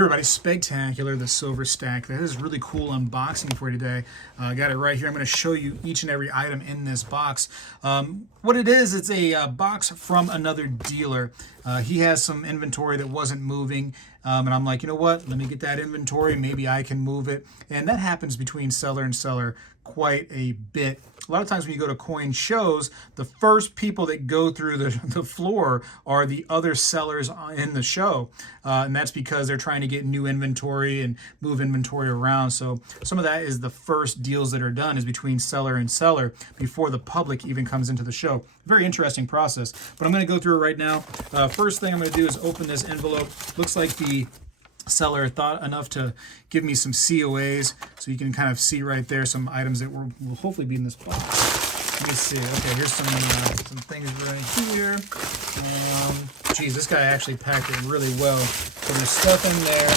Hey everybody, Spegtacular, the silver stack. That is really cool unboxing for you today. I got it right here. I'm going to show you each and every item in this box. What it is, it's a box from another dealer. He has some inventory that wasn't moving, and I'm like, you know what? Let me get that inventory. Maybe I can move it. And that happens between seller and seller quite a bit. A lot of times when you go to coin shows, the first people that go through the floor are the other sellers in the show. And that's because they're trying to get new inventory and move inventory around. So some of that is the first deals that are done is between seller and seller before the public even comes into the show. Very interesting process, but I'm going to go through it right now. First thing I'm going to do is open this envelope. Looks like the seller thought enough to give me some COAs, so you can kind of see right there some items that will hopefully be in this box. Let me see. Okay, here's some things right here. Geez, this guy actually packed it really well. So there's stuff in there.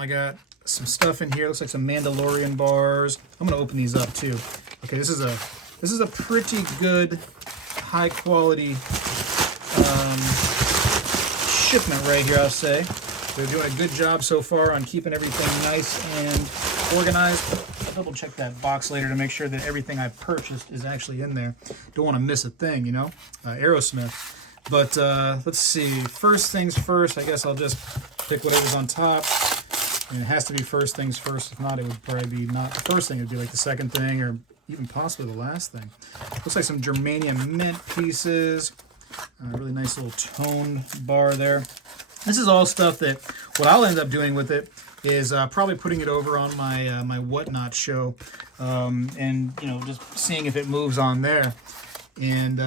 I got some stuff in here. Looks like some Mandalorian bars. I'm gonna open these up too. Okay, this is a pretty good, high quality shipment right here, I'll say. They're doing a good job so far on keeping everything nice and organized. I'll double check that box later to make sure that everything I purchased is actually in there. Don't want to miss a thing, you know? Aerosmith. But let's see. First things first, I guess I'll just pick whatever's on top. And it has to be first things first. If not, it would probably be not the first thing. It would be like the second thing or even possibly the last thing. Looks like some germanium mint pieces. Really nice little toned bar there. This is all stuff that what I'll end up doing with it is probably putting it over on my my Whatnot show, and you know, just seeing if it moves on there. And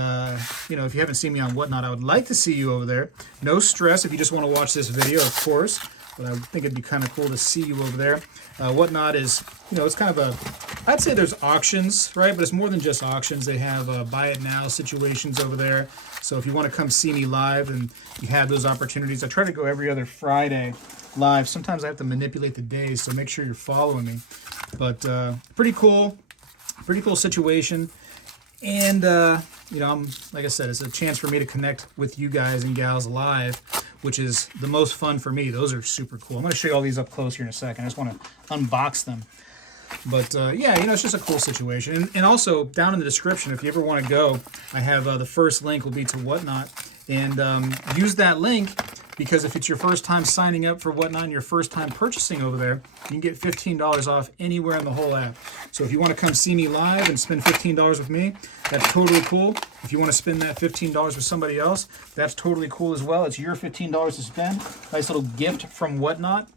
you know, if you haven't seen me on Whatnot, I would like to see you over there. No stress if you just want to watch this video, of course. But I think it'd be kind of cool to see you over there. Whatnot is, you know, it's kind of a, I'd say there's auctions, right? But it's more than just auctions. They have buy it now situations over there. So if you want to come see me live and you have those opportunities, I try to go every other Friday live. Sometimes I have to manipulate the days, so make sure you're following me. But pretty cool situation. And you know, like I said, it's a chance for me to connect with you guys and gals live, which is the most fun for me. Those are super cool. I'm going to show you all these up close here in a second. I just want to unbox them. But yeah, you know, it's just a cool situation. And also, down in the description, if you ever want to go, I have the first link will be to Whatnot. And use that link because if it's your first time signing up for Whatnot and your first time purchasing over there, you can get $15 off anywhere in the whole app. So if you want to come see me live and spend $15 with me, that's totally cool. If you want to spend that $15 with somebody else, that's totally cool as well. It's your $15 to spend. Nice little gift from Whatnot.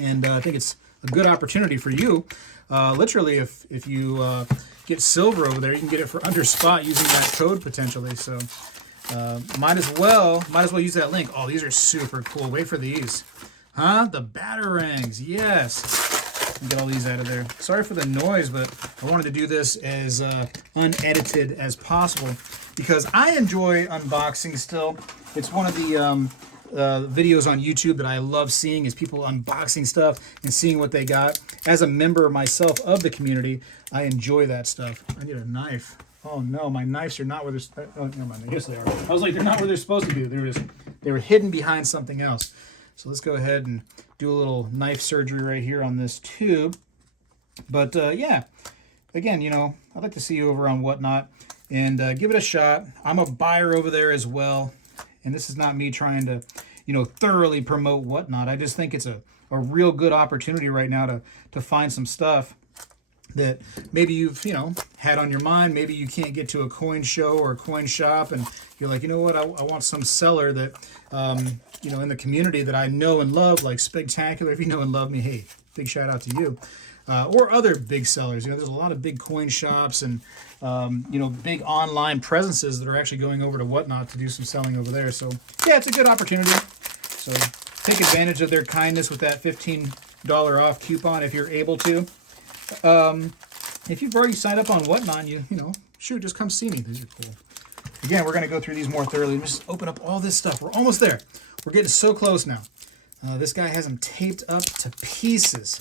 And I think it's a good opportunity for you. Literally, if you get silver over there, you can get it for under spot using that code potentially. So might as well use that link. Oh, these are super cool. Wait for these. Huh? The batarangs. Yes. Get all these out of there. Sorry for the noise, but I wanted to do this as unedited as possible because I enjoy unboxing still. It's one of the videos on YouTube that I love seeing is people unboxing stuff and seeing what they got. As a member myself of the community, I enjoy that stuff. I need a knife. Oh no, my knives are not where they're. Oh, never mind. I guess they are. I was like, they're not where they're supposed to be. They were hidden behind something else. So let's go ahead and do a little knife surgery right here on this tube. But yeah, again, you know, I'd like to see you over on Whatnot and give it a shot. I'm a buyer over there as well, and this is not me trying to, you know, thoroughly promote Whatnot. I just think it's a real good opportunity right now to find some stuff that maybe you've, you know, had on your mind. Maybe you can't get to a coin show or a coin shop and you're like, you know what, I want some seller that, you know, in the community that I know and love, like Spegtacular. If you know and love me, hey, big shout out to you. Or other big sellers. You know, there's a lot of big coin shops and, you know, big online presences that are actually going over to Whatnot to do some selling over there. So, yeah, it's a good opportunity. So take advantage of their kindness with that $15 off coupon if you're able to. If you've already signed up on Whatnot, you know, shoot, just come see me. These are cool. Again, we're going to go through these more thoroughly. Let's just open up all this stuff. We're almost there. We're getting so close now. This guy has them taped up to pieces.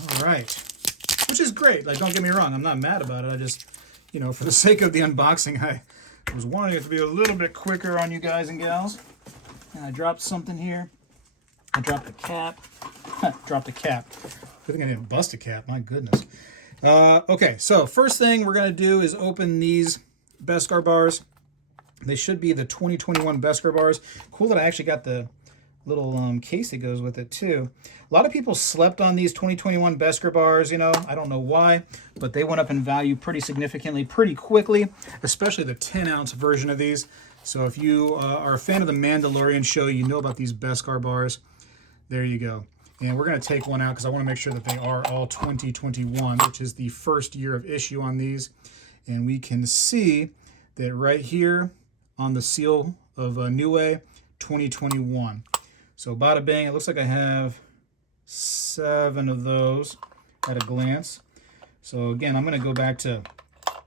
All right. Which is great. Like, don't get me wrong. I'm not mad about it. I just, you know, for the sake of the unboxing, I was wanting it to be a little bit quicker on you guys and gals. And I dropped something here. I dropped the cap. Dropped the cap. Good thing I didn't bust a cap. My goodness. Okay, so first thing we're going to do is open these Beskar bars. They should be the 2021 Beskar bars. Cool that I actually got the little case that goes with it too. A lot of people slept on these 2021 Beskar bars, you know. I don't know why, but they went up in value pretty significantly, pretty quickly, especially the 10-ounce version of these. So if you are a fan of the Mandalorian show, you know about these Beskar bars. There you go. And we're going to take one out because I want to make sure that they are all 2021, which is the first year of issue on these. And we can see that right here on the seal of Niue, 2021. So bada bang, it looks like I have 7 of those at a glance. So again, I'm going to go back to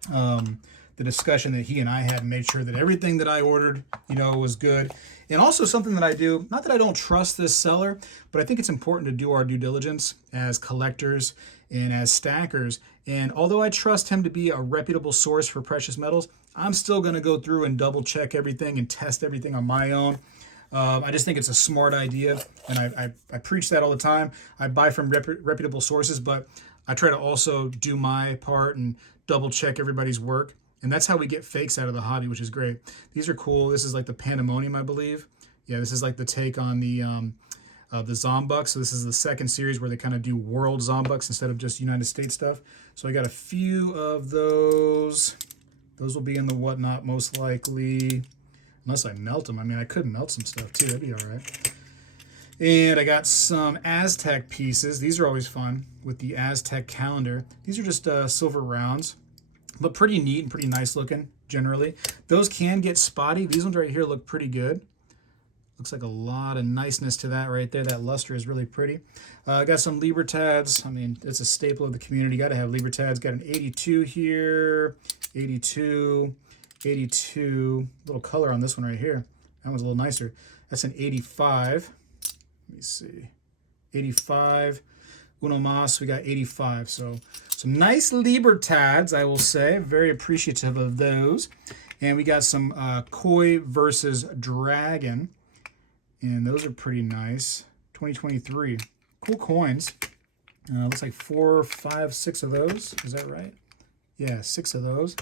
the discussion that he and I had and made sure that everything that I ordered, you know, was good. And also something that I do, not that I don't trust this seller, but I think it's important to do our due diligence as collectors and as stackers. And although I trust him to be a reputable source for precious metals, I'm still going to go through and double check everything and test everything on my own. I just think it's a smart idea, and I preach that all the time. I buy from reputable sources, but I try to also do my part and double check everybody's work. And that's how we get fakes out of the hobby, which is great. These are cool. This is like the Pandemonium, I believe. Yeah, this is like the take on the Zombucks. So this is the second series where they kind of do world Zombucks instead of just United States stuff. So I got a few of those. Those will be in the whatnot most likely. Unless I melt them. I mean, I could melt some stuff too. That'd be all right. And I got some Aztec pieces. These are always fun with the Aztec calendar. These are just silver rounds, but pretty neat and pretty nice looking generally. Those can get spotty. These ones right here look pretty good. Looks like a lot of niceness to that right there. That luster is really pretty. I got some Libertads. I mean, it's a staple of the community. Got to have Libertads. Got an 82 here. 82. 82. Little color on this one right here. That one's a little nicer. That's an 85. Let me see. 85. Uno Mas, we got 85. So some nice Libertads, I will say. Very appreciative of those. And we got some Koi versus Dragon. And those are pretty nice. 2023. Cool coins. Looks like 4, 5, 6 of those. Is that right? Yeah, 6 of those.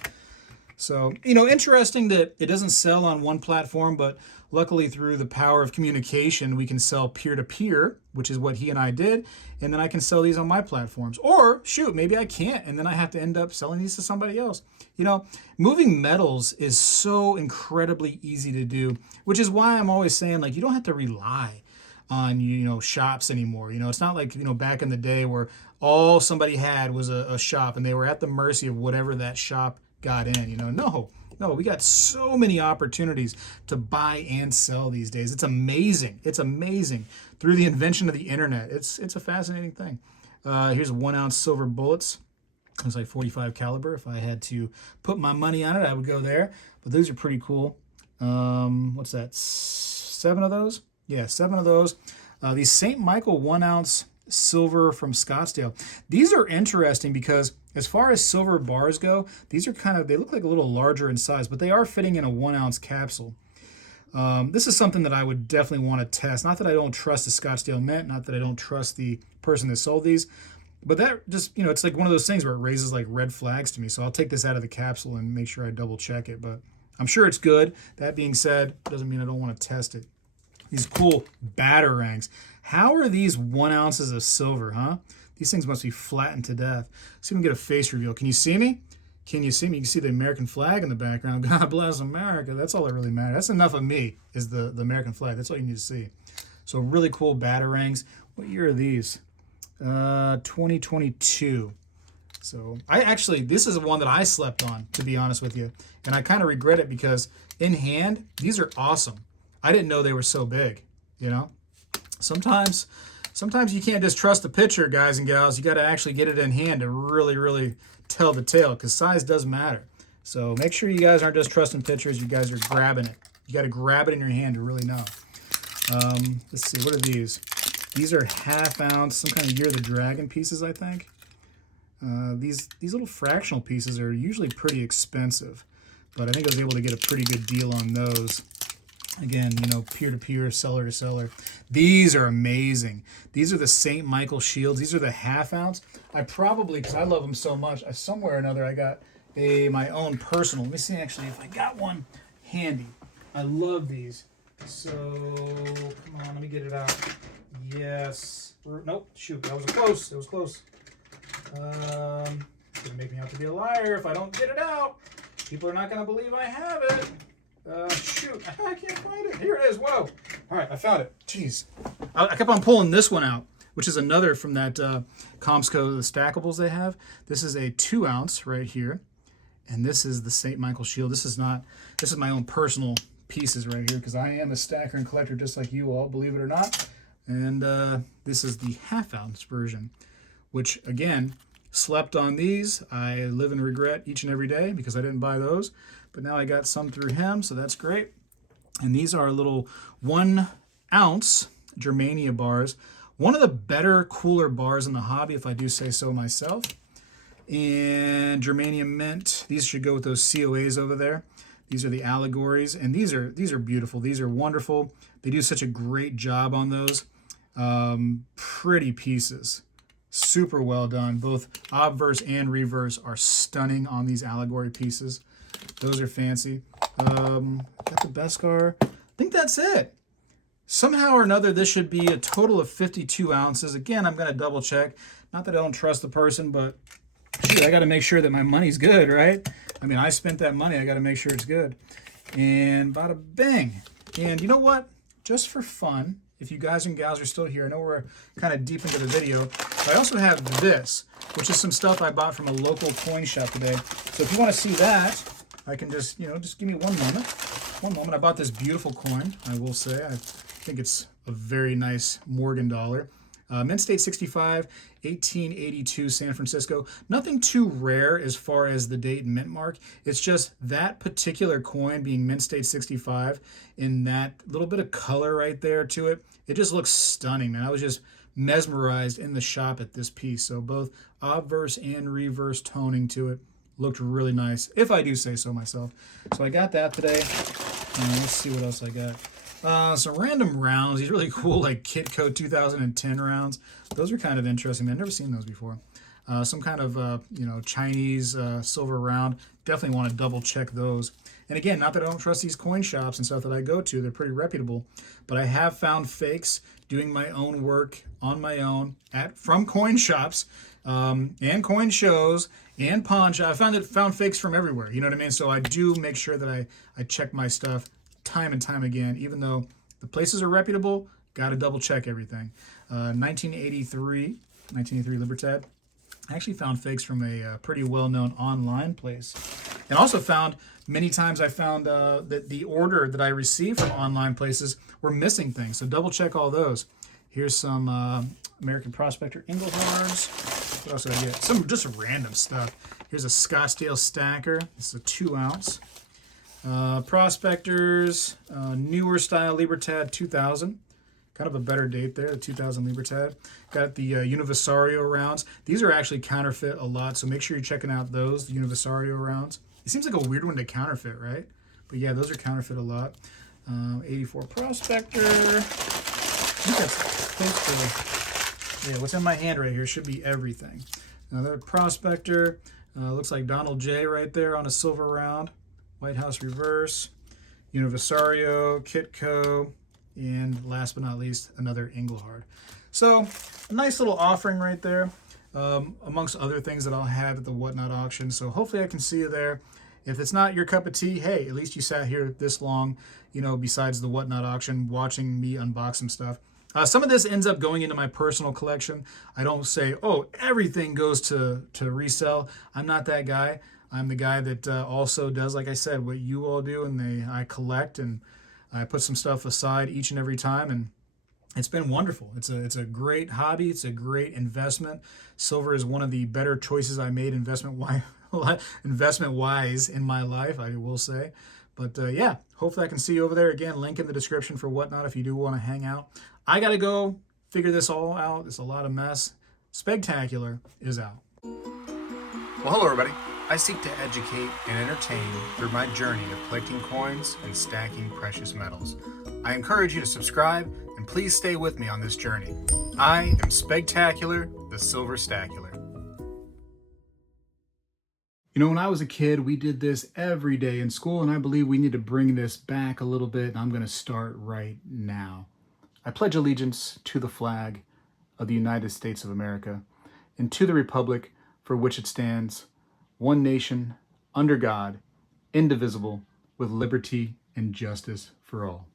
So, you know, interesting that it doesn't sell on one platform, but luckily through the power of communication, we can sell peer-to-peer, which is what he and I did, and then I can sell these on my platforms. Or, shoot, maybe I can't, and then I have to end up selling these to somebody else. You know, moving metals is so incredibly easy to do, which is why I'm always saying, like, you don't have to rely on, you know, shops anymore. You know, it's not like, you know, back in the day where all somebody had was a shop, and they were at the mercy of whatever that shop got in, you know. No, we got so many opportunities to buy and sell these days. It's amazing. It's amazing. Through the invention of the internet, it's a fascinating thing. Here's 1 ounce silver bullets. It's like 45 caliber. If I had to put my money on it, I would go there. But those are pretty cool. What's that? 7 of those? Yeah, 7 of those. These St. Michael 1 ounce silver from Scottsdale. These are interesting because as far as silver bars go, these are they look like a little larger in size, but they are fitting in a 1 ounce capsule. This is something that I would definitely want to test. Not that I don't trust the Scottsdale Mint, not that I don't trust the person that sold these, but that just, you know, it's like one of those things where it raises like red flags to me. So I'll take this out of the capsule and make sure I double check it, but I'm sure it's good. That being said, doesn't mean I don't want to test it. These cool batarangs. How are these 1 ounces of silver, huh? These things must be flattened to death. Let's see if we can get a face reveal. Can you see me? Can you see me? You can see the American flag in the background. God bless America. That's all that really matters. That's enough of me, is the American flag. That's all you need to see. So really cool batarangs. What year are these? 2022. So this is one that I slept on, to be honest with you. And I kind of regret it because in hand, these are awesome. I didn't know they were so big, you know? Sometimes you can't just trust the picture, guys and gals. You got to actually get it in hand to really, really tell the tale, because size does matter. So make sure you guys aren't just trusting pictures. You guys are grabbing it. You got to grab it in your hand to really know. Let's see, what are these? These are ½ ounce, some kind of Year of the Dragon pieces, I think. These little fractional pieces are usually pretty expensive, but I think I was able to get a pretty good deal on those. Again, you know, peer-to-peer, seller-to-seller. These are amazing. These are the St. Michael shields. These are the ½ ounce. I probably, because I love them so much, somewhere or another I got my own personal. Let me see actually if I got one handy. I love these. So, come on, let me get it out. Yes. Nope, shoot, that was close. It was close. It's going to make me have to be a liar if I don't get it out. People are not going to believe I have it. Shoot, I can't find it. Here it is. Whoa. All right, I found it. Jeez. I kept on pulling this one out, which is another from that Comsco, the stackables they have. This is a 2 ounce right here. And this is the St. Michael shield. This is my own personal pieces right here because I am a stacker and collector just like you all, believe it or not. And this is the ½ ounce version, which again, slept on these. I live in regret each and every day because I didn't buy those. But now I got some through him, so that's great. And these are little 1 ounce Germania bars. One of the better, cooler bars in the hobby, if I do say so myself. And Germanium mint. These should go with those COAs over there. These are the allegories, and these are beautiful. These are wonderful. They do such a great job on those. Pretty pieces. Super well done. Both obverse and reverse are stunning on these allegory pieces. Those are fancy. Got the Beskar. I think that's it. Somehow or another, this should be a total of 52 ounces. Again, I'm going to double check. Not that I don't trust the person, but shoot, I got to make sure that my money's good, right? I mean, I spent that money. I got to make sure it's good. And bada bang. And you know what? Just for fun, if you guys and gals are still here, I know we're kind of deep into the video, but I also have this, which is some stuff I bought from a local coin shop today. So if you want to see that, I can just give me one moment. One moment. I bought this beautiful coin, I will say. I think it's a very nice Morgan dollar. Mint State 65, 1882, San Francisco. Nothing too rare as far as the date and mint mark. It's just that particular coin being Mint State 65 in that little bit of color right there to it. It just looks stunning, man. I was just mesmerized in the shop at this piece. So both obverse and reverse toning to it. Looked really nice, if I do say so myself. So I got that today. Let's see what else I got. Some random rounds. These really cool, like Kitco 2010 rounds. Those are kind of interesting. I've never seen those before. Some kind of Chinese silver round. Definitely want to double check those. And again, not that I don't trust these coin shops and stuff that I go to. They're pretty reputable. But I have found fakes doing my own work on my own from coin shops and coin shows and pawn shops. I found fakes from everywhere. You know what I mean? So I do make sure that I check my stuff time and time again. Even though the places are reputable, got to double check everything. 1983 Libertad. I actually found fakes from a pretty well-known online place. And also found, many times I found that the order that I received from online places were missing things. So double check all those. Here's some American Prospector Inglehards. What else did I get? Some just random stuff. Here's a Scottsdale Stacker. This is a 2 ounce. Prospectors, newer style Libertad 2000. Kind of a better date there, the 2000 Libertad. Got the Univisario rounds. These are actually counterfeit a lot, so make sure you're checking out those, the Univisario rounds. It seems like a weird one to counterfeit, right? But yeah, those are counterfeit a lot. 84 Prospector. I think that's, yeah, what's in my hand right here should be everything. Another Prospector. Looks like Donald J right there on a silver round. White House Reverse. Univisario, Kitco. And last but not least, another Engelhard. So, a nice little offering right there, amongst other things that I'll have at the Whatnot auction. So hopefully I can see you there. If it's not your cup of tea, hey, at least you sat here this long, besides the Whatnot auction, watching me unbox some stuff. Some of this ends up going into my personal collection. I don't say, oh, everything goes to resell. I'm not that guy. I'm the guy that also does, like I said, what you all do, and I collect and I put some stuff aside each and every time, and it's been wonderful. It's a great hobby. It's a great investment. Silver is one of the better choices I made investment-wise in my life, I will say. But yeah, hopefully I can see you over there. Again, link in the description for Whatnot if you do want to hang out. I got to go figure this all out. It's a lot of mess. Spegtacular is out. Well, hello, everybody. I seek to educate and entertain through my journey of collecting coins and stacking precious metals. I encourage you to subscribe and please stay with me on this journey. I am Spegtacular, the Silver Stacular. You know, when I was a kid, we did this every day in school, and I believe we need to bring this back a little bit, and I'm going to start right now. I pledge allegiance to the flag of the United States of America and to the republic for which it stands, one nation, under God, indivisible, with liberty and justice for all.